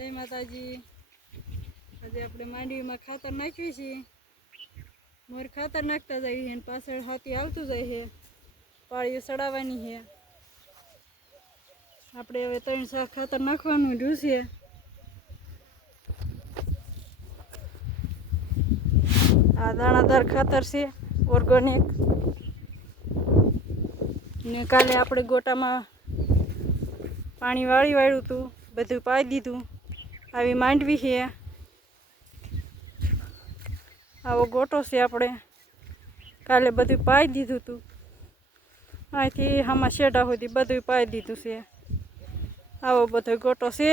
જય માતાજી। આજે આપણે માંડવીમાં ખાતર નાખ્યું છે। મોર ખાતર નાખતા જાય છે અને પાછળ હાથી આવતું જાય છે। પાળીઓ સડાવવાની છે। આપણે હવે 3 શાક ખાતર નાખવાનું રહ્યું છે। આ દાણાદાર ખાતર છે ઓર્ગેનિક ને કાલે આપણે ગોટામાં પાણી વાળ્યું હતું, બધું પાઈ દીધું। આવી માંડવી છે, આવો ગોટો છે। આપણે કાલે બધું પાઈ દીધું હતું, અહીંથી આમાં શેઢા સુધી બધું પાઈ દીધું છે। આવો બધો ગોટો છે।